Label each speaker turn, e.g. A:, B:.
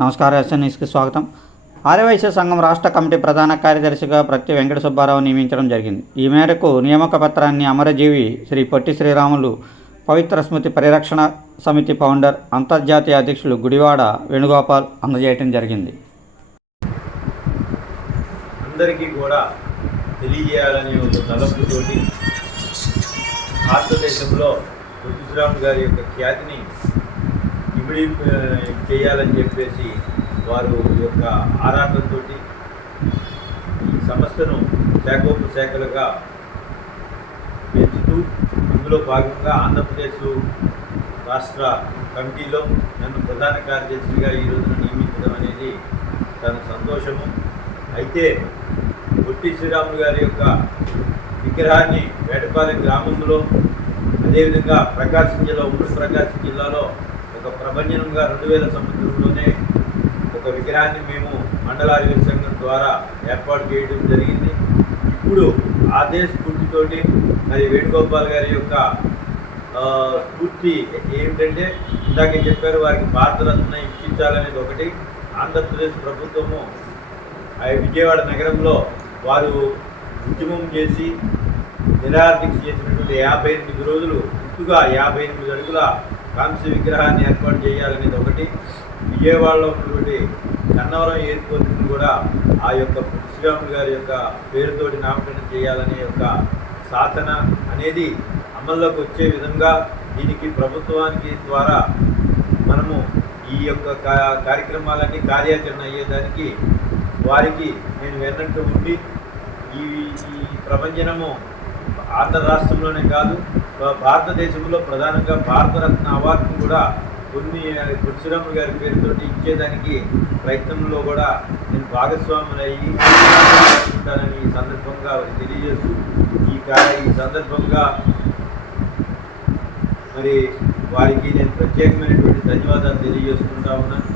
A: నమస్కారం ఎస్ఎన్ఎస్కి స్వాగతం. ఆర్యవైశ్య సంఘం రాష్ట్ర కమిటీ ప్రధాన కార్యదర్శిగా ప్రతి వెంకట సుబ్బారావు నియమించడం జరిగింది. ఈ మేరకు నియామక పత్రాన్ని అమరజీవి శ్రీ పొట్టి శ్రీరాములు పవిత్ర స్మృతి పరిరక్షణ సమితి ఫౌండర్ అంతర్జాతీయ అధ్యక్షులు గుడివాడ వేణుగోపాల్ అందజేయటం జరిగింది.
B: అందరికీ కూడా తెలియజేయాలనే ఒక తలపుతోటి భారతదేశంలో ఋతుశ్రామ్ గారి యొక్క ఖ్యాతిని ఇమిడి చేయాలని చెప్పేసి వారు యొక్క ఆరాటంతో ఈ సంస్థను శాఖోపశాఖలుగా పెంచుతూ అందులో భాగంగా ఆంధ్రప్రదేశ్ రాష్ట్ర కమిటీలో నన్ను ప్రధాన కార్యదర్శిగా ఈ రోజున నియమించడం అనేది తన సంతోషము. అయితే పొట్టి శ్రీరాములు గారి యొక్క విగ్రహాన్ని వేటపాలెం గ్రామంలో అదేవిధంగా ప్రకాశం జిల్లా ఉమ్మడి ప్రకాశం జిల్లాలో ఒక ప్రభంజనంగా రెండు వేల సంవత్సరంలోనే ఒక విగ్రహాన్ని మేము మండల సంఘం ద్వారా ఏర్పాటు చేయడం జరిగింది. ఇప్పుడు అదే స్ఫూర్తితోటి మరి వేణుగోపాల్ గారి యొక్క స్ఫూర్తి ఏమిటంటే ఇందాక చెప్పారు వారికి భారతరత్న ఇప్పించాలనేది ఒకటి. ఆంధ్రప్రదేశ్ ప్రభుత్వము ఆ విజయవాడ నగరంలో వారు ఉద్యమం చేసి నిరార్థిక చేసినటువంటి యాభై ఎనిమిది రోజులు గుర్తుగా యాభై ఎనిమిది అడుగుల కాంస్య విగ్రహాన్ని ఏర్పాటు చేయాలనేది ఒకటి. విజయవాడలో ఉన్నటువంటి కన్నవరం ఎయిర్పోర్ట్ని కూడా ఆ యొక్క శ్రీరాములు గారి యొక్క పేరుతోటి నామకరణం చేయాలనే యొక్క సాధన అనేది అమల్లోకి వచ్చే విధంగా దీనికి ప్రభుత్వానికి ద్వారా మనము ఈ యొక్క కార్యక్రమాలన్నీ కార్యాచరణ అయ్యేదానికి వారికి నేను వెన్నట్టు ఉండి ఈ ఈ ప్రపంచనము ఆంధ్ర రాష్ట్రంలోనే కాదు భా- భారతదేశంలో ప్రధానంగా భారతరత్న అవార్డును కూడా కొన్ని పురుషురమ్మ గారి పేరుతో ఇచ్చేదానికి ప్రయత్నంలో కూడా నేను భాగస్వాములు అయ్యి ఉంటానని ఈ సందర్భంగా తెలియజేస్తూ ఈ ఈ సందర్భంగా మరి వారికి నేను ప్రత్యేకమైనటువంటి ధన్యవాదాలు తెలియజేసుకుంటా ఉన్నాను.